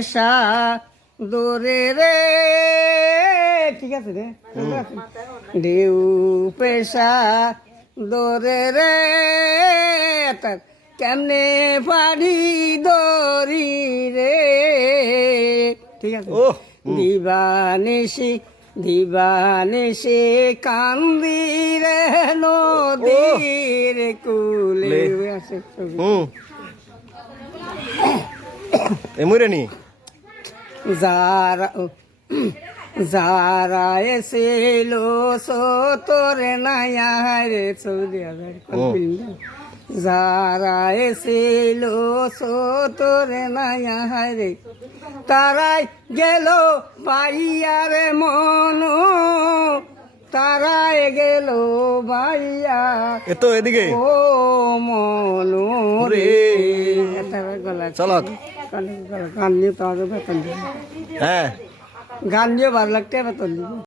পেশা দূরে রে, ঠিক আছে রে, ঢেউ পেশা দূরে রে, কেমনে পারি দরি রে, ঠিক আছে। দিবানিশি দিবানিশি কান্দি রে নদীর কুলে আছে ছবি। এমুরেনি যারা যারা এসেছিল তোর নাইয়া রে সৌদি যারা এসেছিল তোর নাইয়া রে, তারাই গেল বাইয়ার মন, তারাই গেল বাইয়া এতো এদিকে ও মনো রে। গলা চলো গান নিয়ে তো বেতন দিব, হ্যাঁ গান দিয়ে ভালো লাগতে বেতন দিব।